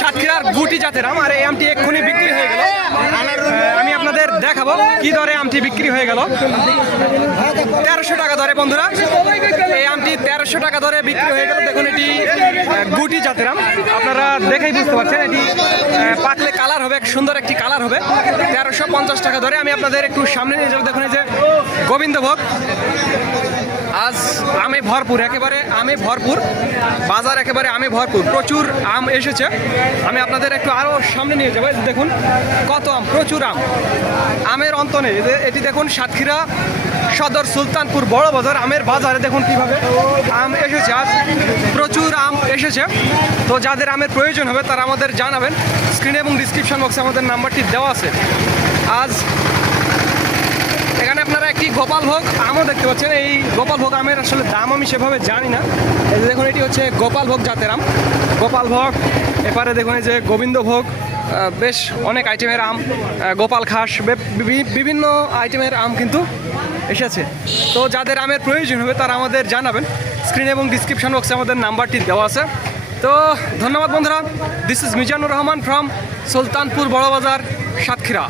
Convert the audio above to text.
সাতক্ষীরার গুটি জাতের আম আর এই আমটি এক্ষুনি বিক্রি হয়ে গেল। আমি আপনাদের দেখাবো কি দরে আমটি বিক্রি হয়ে গেল। তেরোশো টাকা দরে বন্ধুরা। এই আমটি তেরোশো টাকা দরে বিক্রি হয়ে গেল। দেখুন এটি গুটি জাতের আম। আপনারা দেখেই বুঝতে পারছেন, এটি পাকলে কালার হবে, এক সুন্দর একটি কালার হবে। তেরোশো পঞ্চাশ টাকা ধরে আমি আপনাদের একটু সামনে নিয়ে যাব। দেখুন এই যে গোবিন্দভোগ। আজ আমে ভরপুর, একেবারে আমে ভরপুর, বাজার একেবারে আমে ভরপুর। প্রচুর আম এসেছে। আমি আপনাদের একটু আরও সামনে নিয়ে যাব। দেখুন, কত আম, প্রচুর আম। আমের অন্ত নেই এটি দেখুন, সাতক্ষীরা সদর সুলতানপুর বড় বাজার, আমের বাজারে দেখুন কীভাবে আম এসেছে। আজ প্রচুর আম এসেছে। তো যাদের আমের প্রয়োজন হবে, তারা আমাদের জানাবেন। স্ক্রিনে এবং ডিসক্রিপশন বক্সে আমাদের নাম্বারটি দেওয়া আছে। আজ এখানে আপনারা একটি গোপাল ভোগ, আমও দেখতে পাচ্ছেন, এই গোপাল ভোগ আমের আসলে দাম আমি সেভাবে জানি না। এই যে দেখুন, এটি হচ্ছে গোপাল ভোগ জাতের আম। গোপাল ভোগ, এপারে দেখুন এই যে গোবিন্দ ভোগ বেশ অনেক আইটেমের আম গোপাল খাস বিভিন্ন আইটেমের আম কিন্তু এসেছে। তো যাদের আমের প্রয়োজন হবে তারা আমাদের জানাবেন। স্ক্রিন এবং ডিসক্রিপশন বক্সে আমাদের নাম্বারটি দেওয়া আছে। তো ধন্যবাদ বন্ধুরা। This is Mizanur Rahman from Sultanpur Barabazar, Satkhira.